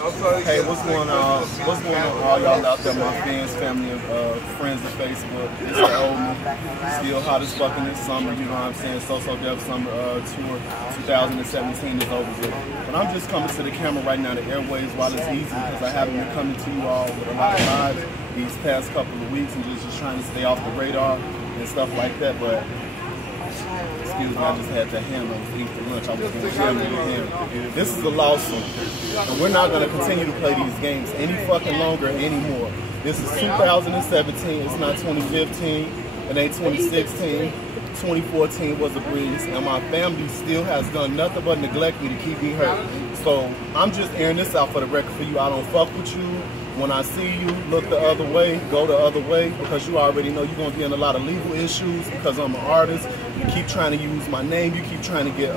Hey, what's going on? What's going on, all y'all out there, my fans, family, friends of Facebook? It's the old me. Still hot as fucking this summer, you know what I'm saying? So Def Summer Tour 2017 is over with. But I'm just coming to the camera right now, the airways, while it's easy, because I haven't been coming to you all with a lot of lives these past couple of weeks and just trying to stay off the radar and stuff like that. But excuse me, I just had the ham. I was eating for lunch. I was going to ham and ham. This is a lawsuit. And we're not going to continue to play these games any fucking longer anymore. This is 2017. It's not 2015. It ain't 2016. 2014 was a breeze. And my family still has done nothing but neglect me to keep me hurt. So I'm just airing this out for the record for you. I don't fuck with you. When I see you, look the other way, go the other way, because you already know you're going to be in a lot of legal issues because I'm an artist. You keep trying to use my name. You keep trying to get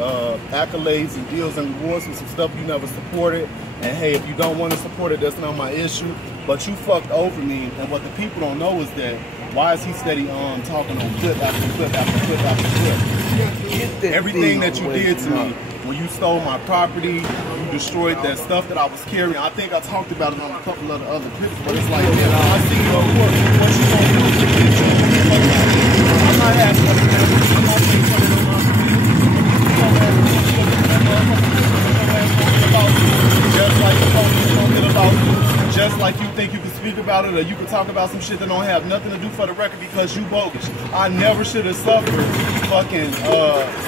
accolades and deals and rewards for some stuff you never supported. And hey, if you don't want to support it, that's not my issue. But you fucked over me, and what the people don't know is that why is he steady talking on clip after clip after clip after clip? Everything that you did to me, when you stole my property, you destroyed that stuff that I was carrying. I think I talked about it on a couple of the other clips, but it's like, man, I see you at work. What you gonna do? I'm not asking you that. I'm not saying something on my just like the police don't get about you. Just like you think you can speak about it or you can talk about some shit that don't have nothing to do for the record because you bogus. I never should have suffered fucking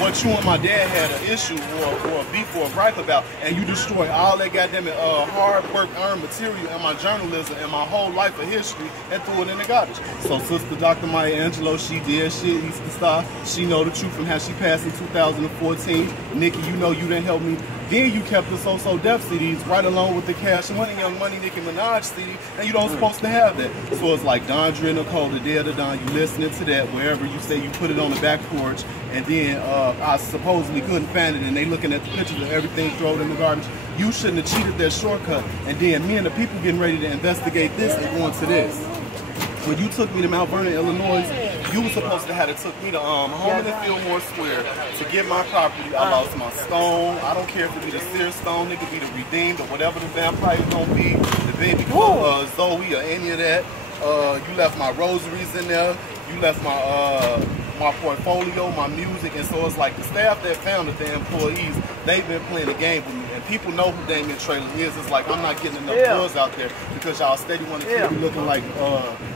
what you and my dad had an issue or a beef or a gripe about, and you destroyed all that goddamn hard work earned material and my journalism and my whole life of history and threw it in the garbage. So Sister Dr. Maya Angelou, she did shit, Eastern Star. She know the truth from how she passed in 2014. Nikki, you know you didn't help me. Then you kept the So Def CDs right along with the Cash Money, Young Money, Nicki Minaj CD, and you don't supposed to have that. So it's like Dondre Nicole, the Day of the Dawn, you listening to that wherever you say you put it on the back porch, and then I supposedly couldn't find it, and they looking at the pictures of everything thrown in the garbage. You shouldn't have cheated that shortcut, and then me and the people getting ready to investigate this and going to this. When you took me to Mount Vernon, Illinois, you were supposed to have took me to Holman and Fillmore Square to get my property. I lost my stone. I don't care if it be the Sears stone, it could be the Redeemed or whatever the vampire is gonna be, the baby Zoe or any of that. You left my rosaries in there. You left my portfolio, my music, and so it's like the staff that found it, the employees, they've been playing the game with me. And people know who Damian Traylor is. It's like I'm not getting enough buzz out there because y'all steady want to keep me looking like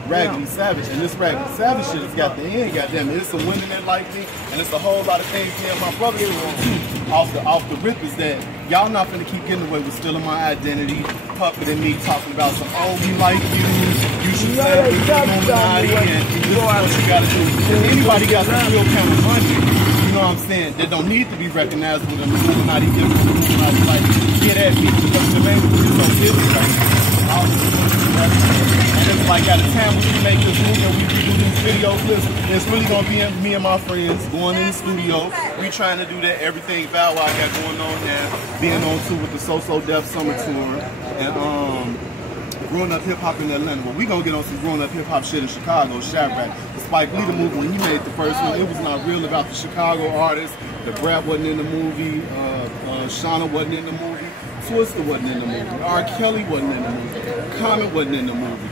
Raggedy Savage. And this Raggedy Savage shit has got the end, goddamn it. There's some women that like me, and it's a whole lot of things me and my brother doing too. Off the rip is that y'all not finna keep getting away with stealing my identity, puppeting me, talking about some, oh, we like you should sell the Illuminati, and this is what you gotta do. If anybody got some real kind of money, you know what I'm saying, that don't need to be recognized with an Illuminati, like, get at me, because Jermaine is so busy. And it's like at a time when we make this movie and we do these video clips, it's really gonna be me and my friends going in the studio. We trying to do that everything Bow Wow got going on now, being on tour with the So Def Summer Tour, and Growing Up Hip Hop in Atlanta. Well, we gonna get on some Growing Up Hip Hop shit in Chicago, Shadrach. Spike Lee, the movie, when he made the first one, it was not real about the Chicago artists. The Brat wasn't in the movie, Shauna wasn't in the movie, Twister wasn't in the movie, R. Kelly wasn't in the movie, Common wasn't in the movie.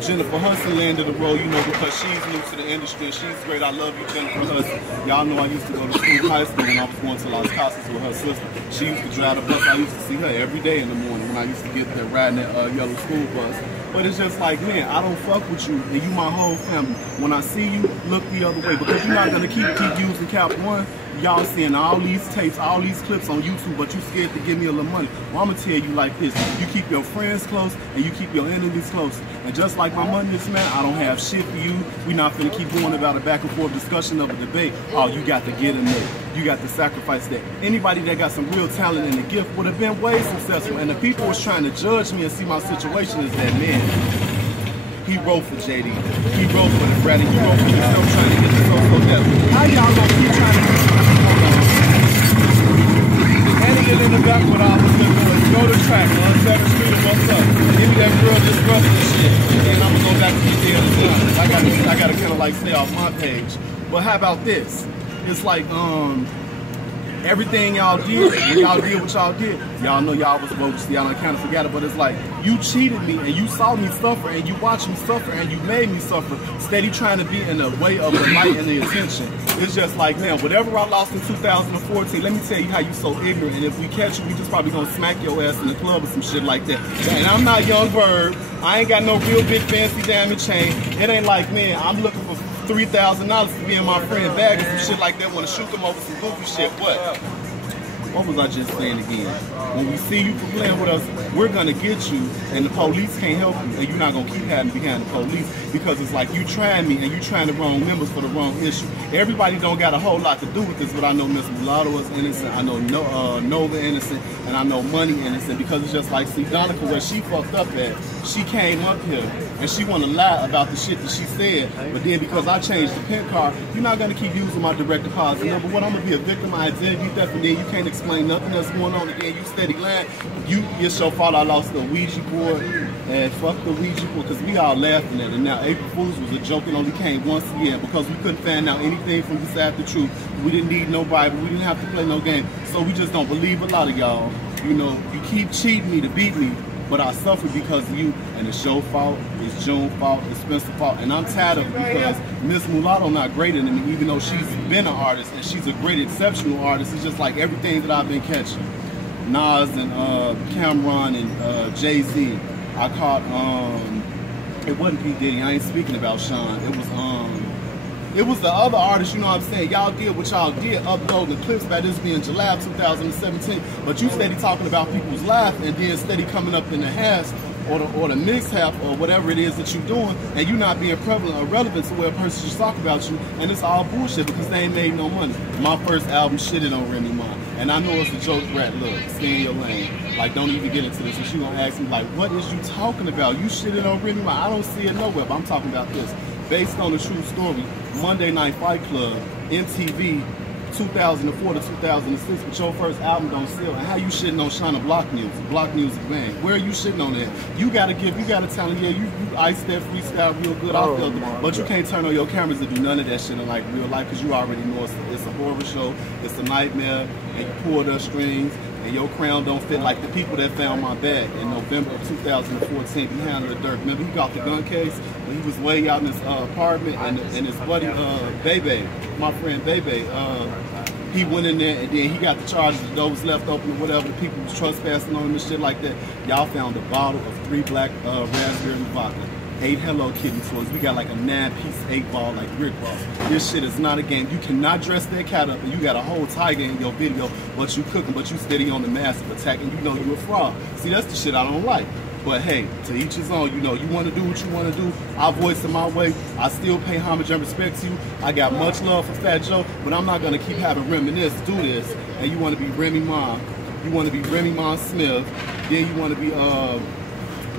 Jennifer Hudson landed the role, you know, because she's new to the industry. She's great. I love you, Jennifer Hudson. Y'all know I used to go to school, high school, when I was going to Las Casas with her sister. She used to drive the bus. I used to see her every day in the morning when I used to get there riding that yellow school bus. But it's just like, man, I don't fuck with you, and you my whole family. When I see you, look the other way, because you're not gonna keep using Cap One. Y'all seeing all these tapes, all these clips on YouTube, but you scared to give me a little money. Well, I'm gonna tell you like this: you keep your friends close, and you keep your enemies close. And just like my money is, man, I don't have shit for you. We not finna keep going about a back and forth discussion of a debate. Oh, you got to get in there. You got to sacrifice that. Anybody that got some real talent and a gift would have been way successful. And the people was trying to judge me and see my situation is that, man, he wrote for JD. He wrote for the Brat. He wrote for himself trying to get the So Def. How y'all gonna keep trying to get in the back with all the good boys? Go to track on 7th Street and what's up? Give me that girl disrupting shit. And I'm gonna go back to the other time. I gotta kind of like stay off my page. But how about this? It's like, everything y'all did, when y'all did what y'all did, y'all know y'all was bogus, y'all don't kind of forget it, but it's like, you cheated me and you saw me suffer and you watched me suffer and you made me suffer, steady trying to be in the way of the light and the attention. It's just like, man, whatever I lost in 2014, let me tell you how you so ignorant, and if we catch you, we just probably gonna smack your ass in the club or some shit like that. And I'm not Young Bird, I ain't got no real big fancy diamond chain. It ain't like, man, I'm looking for $3,000 to be in my friend's bag and some shit like that, want to shoot them over some goofy shit. What was I just saying again? When we see you for playing with us, we're gonna get you, and the police can't help you, and you're not gonna keep hiding behind the police, because it's like you trying me and you trying the wrong members for the wrong issue. Everybody don't got a whole lot to do with this, but I know Miss Mulatto is innocent, I know Nova innocent, and I know Money innocent, because it's just like, see, Donica, where she fucked up at, she came up here and she want to lie about the shit that she said, but then because I changed the PIN card, you're not gonna keep using my direct deposit number. What, I'm gonna be a victim of identity theft, and then you can't explain nothing that's going on again. You steady lying. It's your fault I lost the Ouija board, and fuck the Ouija board, because we all laughing at it now. April Fools was a joke and only came once a year, because we couldn't find out anything from beside the truth. We didn't need no Bible. We didn't have to play no game. So we just don't believe a lot of y'all. You know, you keep cheating me to beat me, but I suffer because of you, and it's your fault, it's June's fault, it's Spencer's fault, and I'm tired of it, because Miss Mulatto not greater than me, even though she's been an artist, and she's a great, exceptional artist. It's just like everything that I've been catching. Nas and Cameron and Jay-Z, I caught, it wasn't P. Diddy, I ain't speaking about Sean, it was the other artists, you know what I'm saying? Y'all did what y'all did, uploading the clips by this being July 2017. But you steady talking about people's life and then steady coming up in the half or the mishap or whatever it is that you're doing, and you not being prevalent or relevant to where a person should talk about you, and it's all bullshit because they ain't made no money. My first album shitted on Remy Ma, and I know it's a joke, Rat. Look, stay in your lane. Like, don't even get into this. And she gonna ask me, like, what is you talking about? You shitted on Remy Ma. I don't see it nowhere, but I'm talking about this. Based on a true story, Monday Night Fight Club, MTV, 2004 to 2006, but your first album don't sell. And how you shitting on Shauna Block Music Bang? Where are you shitting on that? You gotta tell them, yeah, you iced that freestyle real good off the other, but you can't turn on your cameras to do none of that shit in like real life, because you already know it's a horror show, it's a nightmare, and you pull the strings, and your crown don't fit like the people that found my bag in November of 2014 behind the dirt. Remember, he got the gun case when he was way out in his apartment, and his buddy Bebe, my friend Bebe, he went in there, and then he got the charges, the door was left open or whatever, the people was trespassing on him and shit like that. Y'all found a bottle of 3 black raspberry vodka, 8 Hello Kitty toys. We got like a 9-piece 8-ball like Rick Ross. This shit is not a game. You cannot dress that cat up, and you got a whole tiger in your video, but you cooking, but you steady on the massive attack, and you know you a fraud. See, that's the shit I don't like. But hey, to each his own. You know, you want to do what you want to do. I voice it my way. I still pay homage and respect to you. I got much love for Fat Joe, but I'm not going to keep having Reminisce do this. And you want to be Remy Ma. You want to be Remy Ma Smith. Then you want to be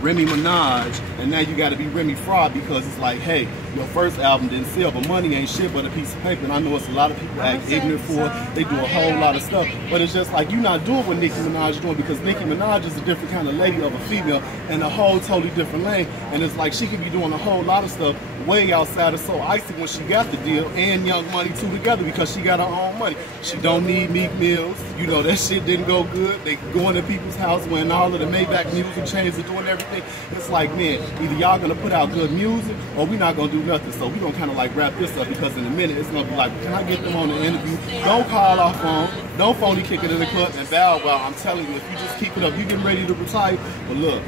Remy Minaj, and now you got to be Remy Fraud, because it's like, hey, your first album didn't sell, but money ain't shit but a piece of paper. And I know it's a lot of people act ignorant for it. They do a whole lot of stuff, but it's just like, you're not doing what Nicki Minaj is doing, because Nicki Minaj is a different kind of lady, of a female, and a whole totally different lane. And it's like she could be doing a whole lot of stuff way outside of So Icy when she got the deal, and Young Money too together, because she got her own money. She don't need Meek Mills. You know, that shit didn't go good. They going to people's house wearing all of the Maybach music chains and doing everything. It's like, man, either y'all gonna put out good music or we not gonna do nothing. So we gonna kind of like wrap this up, because in a minute it's gonna be like, can I get them on the interview? Don't call our phone. Don't phony kick it in the club. And Bow Wow, I'm telling you, if you just keep it up, you getting ready to retire. But look,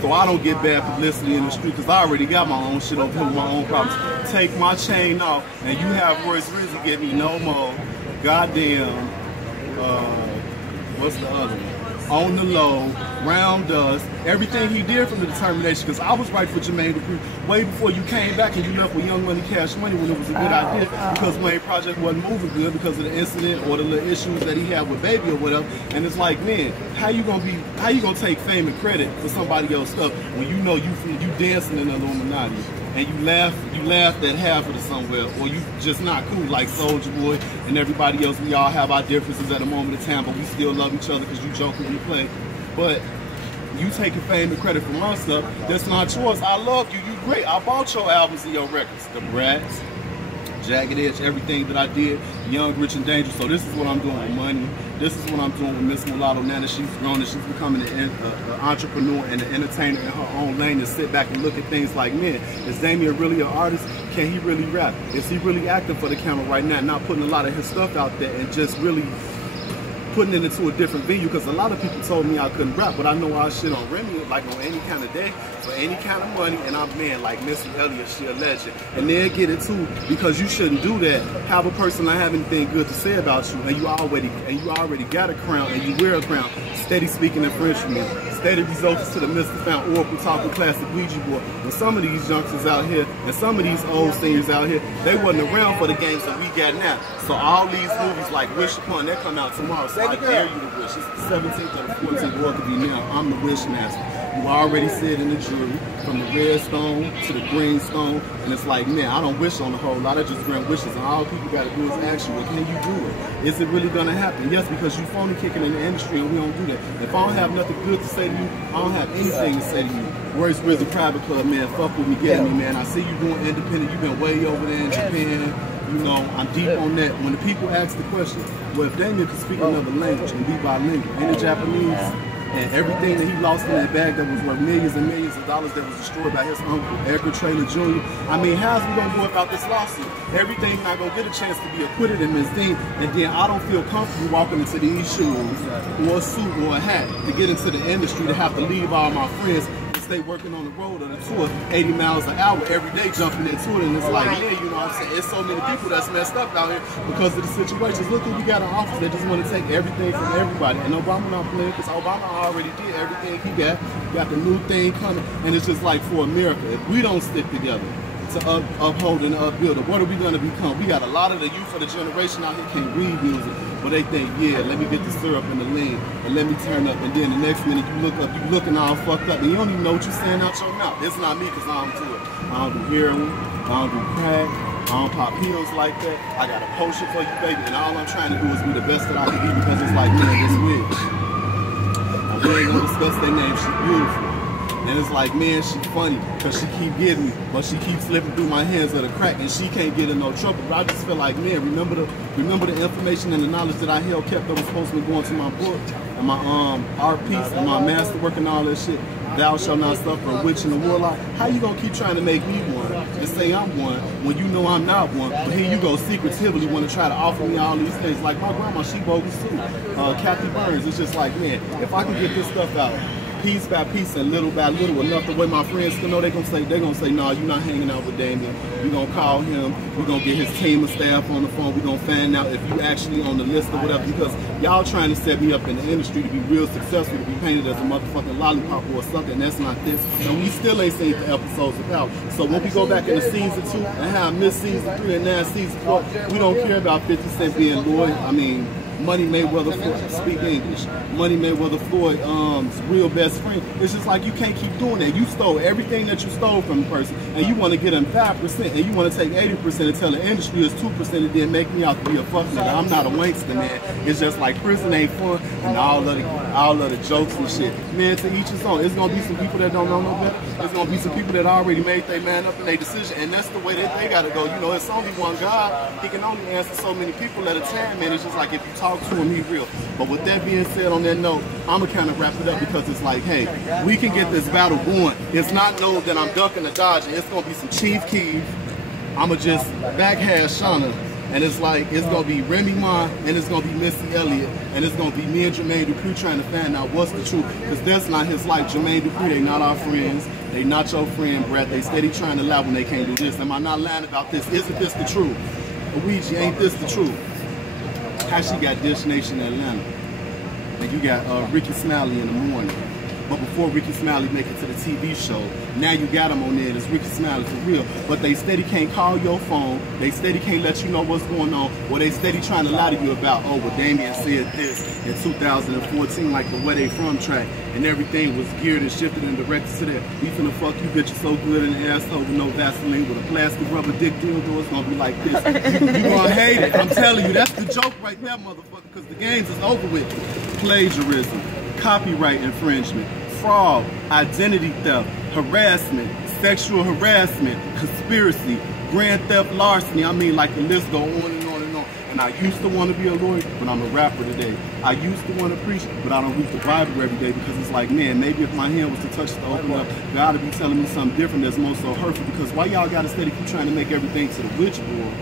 so I don't get bad publicity in the street, because I already got my own shit over here with my own problems. Take my chain off, and you have Royce Rizzy get me no more. Goddamn, what's the other one? On the Low, Round Dust, everything he did from the determination, because I was right for Jermaine Dupri way before you came back and you left with Young Money, Cash Money when it was a good idea, because Wayne Project wasn't moving good because of the incident or the little issues that he had with Baby or whatever. And it's like, man, how you gonna take fame and credit for somebody else's stuff when you know you dancing in the Illuminati? And you laughed at half of it somewhere, or you just not cool like Soulja Boy and everybody else. We all have our differences at a moment in time, but we still love each other because you joke and you play. But you taking fame and credit for my stuff, that's not yours. I love you. You great. I bought your albums and your records. The Brats, Jagged Edge, everything that I did, Young, Rich, and Dangerous. So this is what I'm doing with Money. This is what I'm doing with Miss Mulatto now that she's grown and she's becoming an entrepreneur and an entertainer in her own lane, to sit back and look at things like, man, is Damien really an artist? Can he really rap? Is he really acting for the camera right now, not putting a lot of his stuff out there and just really putting it into a different venue? Because a lot of people told me I couldn't rap, but I know I shit on Remy, like on any kind of day, for any kind of money, and I'm, man, like Missy Elliott, she a legend. And then get it too, because you shouldn't do that. Have a person not have anything good to say about you, and you already got a crown, and you wear a crown. Steady speaking in French for me. Steady results to the Mr. Found Oracle talking classic Ouija board. And some of these youngsters out here, and some of these old seniors out here, they wasn't around for the games that we got now. So all these movies like Wish Upon, they come out tomorrow. So I dare you to wish. It's the 17th or the 14th, what could be now. I'm the wish master. You already said in the jury, from the red stone to the green stone, and it's like, man, I don't wish on a whole lot. I just grant wishes, and all people got to do is ask you, well, can you do it? Is it really going to happen? Yes, because you phony kicking in the industry, and we don't do that. If I don't have nothing good to say to you, I don't have anything to say to you. Where's the private club, man? Fuck with me, get me, man. I see you doing independent. You've been way over there in Japan. You know, I'm deep on that. When the people ask the question, well, if Damien could speak another language and be bilingual, in the Japanese, and everything that he lost in that bag that was worth millions and millions of dollars that was destroyed by his uncle, Edgar Traylor Jr. I mean, how's we gonna go about this lawsuit? Everything's not gonna get a chance to be acquitted in Ms. Dean, and then I don't feel comfortable walking into these shoes or a suit or a hat to get into the industry, to have to leave all my friends and stay working on the road or the tour 80 miles an hour every day, jumping into it. And it's like, yeah, you know what I'm saying? It's so many people that's messed up out here because of the situations. Look who we got in office that just want to take everything from everybody. And Obama not playing, because Obama already did everything he got. Got the new thing coming. And it's just like, for America, if we don't stick together to uphold and upbuild it, what are we going to become? We got a lot of the youth of the generation out here can't read music, but they think, yeah, let me get the syrup and the lean, and let me turn up, and then the next minute you look up, you looking all fucked up, and you don't even know what you're saying out your mouth. It's not me, because I don't do it. I don't do heroin, I don't do crack, I don't pop pills like that. I got a potion for you, baby, and all I'm trying to do is be the best that I can be, because it's like, man, this witch. And we ain't gonna discuss their name, she's beautiful. And it's like, man, she funny, because she keep getting me, but she keeps slipping through my hands of the crack, and she can't get in no trouble. But I just feel like, man, remember the information and the knowledge that I held kept that was supposed to be going to my book, and my art piece, and my masterwork and all that shit. Thou shalt not suffer a witch and a warlock. How you gonna keep trying to make me one and say I'm one when you know I'm not one? But here you go secretively want to try to offer me all these things. Like my grandma, she bogus too. Kathy Burns. It's just like, man, if I can get this stuff out piece by piece and little by little enough the way my friends can know, they're gonna say, nah, you're not hanging out with Damien. We're gonna call him, we're gonna get his team of staff on the phone, we're gonna find out if you actually on the list or whatever, because y'all trying to set me up in the industry to be real successful, to be painted as a motherfucking lollipop or something, and that's not this. And we still ain't seen the episodes about. So when we go back into season 2 and have missed season 3 and now season 4, we don't care about 50 Cent being loyal. I mean, Money Mayweather Floyd, speak English. Money Mayweather Floyd's real best friend. It's just like, you can't keep doing that. You stole everything that you stole from the person, and you want to get them 5%, and you want to take 80% and tell the industry is 2%, and then make me out to be a fuck nigga. I'm not a wankster, man. It's just like, prison ain't fun, and all of the jokes and shit. Man, to each his own. It's gonna be some people that don't know no better. There's gonna be some people that already made their man up in their decision, and that's the way that they gotta go. You know, it's only one God. He can only answer so many people at a time, man. It's just like, if you talk to him, he real. But with that being said, on that note, I'm gonna kind of wrap it up, because it's like, hey, we can get this battle going. It's not no that I'm ducking or dodging. It's gonna be some Chief Keef. I'ma just backhash Shauna, and it's like, it's gonna be Remy Ma, and it's gonna be Missy Elliott, and it's gonna be me and Jermaine Dupri trying to find out what's the truth, because that's not his life. Jermaine Dupri, they not our friends. They not your friend, Brett. They steady trying to lie when they can't do this. Am I not lying about this? Isn't this the truth? Ouija, ain't this the truth? How she got Dish Nation in Atlanta, and you got Ricky Smiley in the morning. But before Ricky Smiley make it to the TV show, now you got him on there, and it's Ricky Smiley for real. But they steady can't call your phone, they steady can't let you know what's going on, or they steady trying to lie to you about, oh, well, Damien said this in 2014, like the Where They From track, and everything was geared and shifted and directed to that. We finna fuck you, bitch, so good in the asshole with no Vaseline, with a plastic rubber dick dildo, it's gonna be like this. You gonna hate it, I'm telling you, that's the joke right there, motherfucker, because the games is over with. Plagiarism, copyright infringement, fraud, identity theft, harassment, sexual harassment, conspiracy, grand theft, larceny. I mean, like the list go on and on and on. And I used to want to be a lawyer, but I'm a rapper today. I used to want to preach, but I don't read the Bible every day because it's like, man, maybe if my hand was to touch to open up, God would be telling me something different that's more so hurtful. Because why y'all got to steady keep trying to make everything to the Ouija board?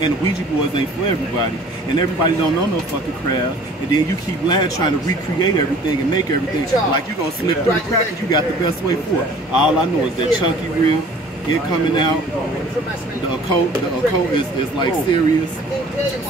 And the Ouija boards ain't for everybody. And everybody don't know no fucking craft. And then you keep lying trying to recreate everything and make everything like you gonna slip through the crack and you got the best way for it. All I know is that Chunky Real, it coming out, the occult is like serious.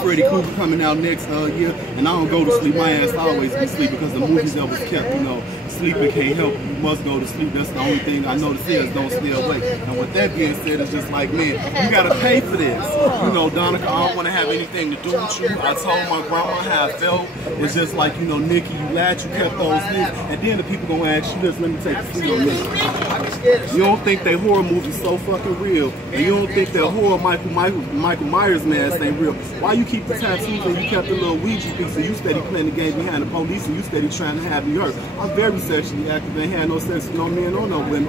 Freddy Krueger coming out next year, and I don't go to sleep. My ass always be asleep because the movies that was kept, you know, sleeping can't help you. You must go to sleep. That's the only thing I know to say is don't stay awake. And with that being said, it's just like, man, you gotta pay for this. You know, Donica, I don't want to have anything to do with you. I told my grandma how I felt. It's just like, you know, Nikki, you lied, you kept those things, and then the people gonna ask you this. Let me take the seat on this. You don't think that horror movies so fucking real, and you don't think that horror Michael Myers mask ain't real. Why you keep the tattoos and you kept the little Ouija piece and you steady playing the game behind the police and you steady trying to have me hurt? I'm very sexually active and had no sex with no men or no women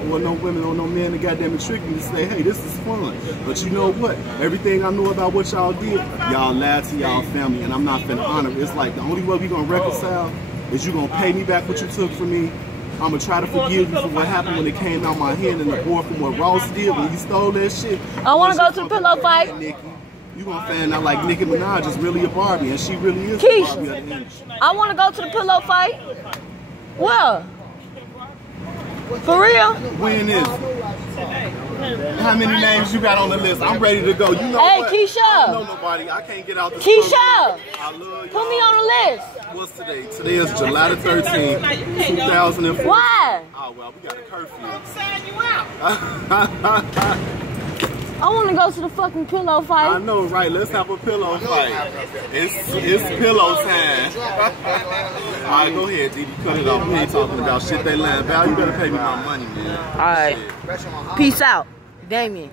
or no men that goddamn trick me to say, hey, this is fun. But you know what? Everything I know about what y'all did, y'all lied to y'all family, and I'm not finna honor it. It's like the only way we gonna reconcile is you gonna pay me back what you took from me. I'm gonna try to forgive you for what happened when it came out my hand and the board from what Ross did when he stole that shit. I wanna go to the pillow fight. Nikki. You gonna find out like Nicki Minaj is really a Barbie, and she really is Keish, a Barbie at the end. I wanna go to the pillow fight. Well, for real? When is it? How many names you got on the list? I'm ready to go. You know hey, what? Keisha. I don't know nobody. I can't get out the Keisha. I love you. Put me on the list. What's today? Today is July the 13th, 2004. Why? Oh, well, we got a curfew. I'm saying you out. I want to go to the fucking pillow fight. I know, right? Let's have a pillow fight. It's pillow time. All right, go ahead, Didi. Cut it off. We ain't talking about shit they lying about. You better pay me my money, man. All right. Peace out. Damien.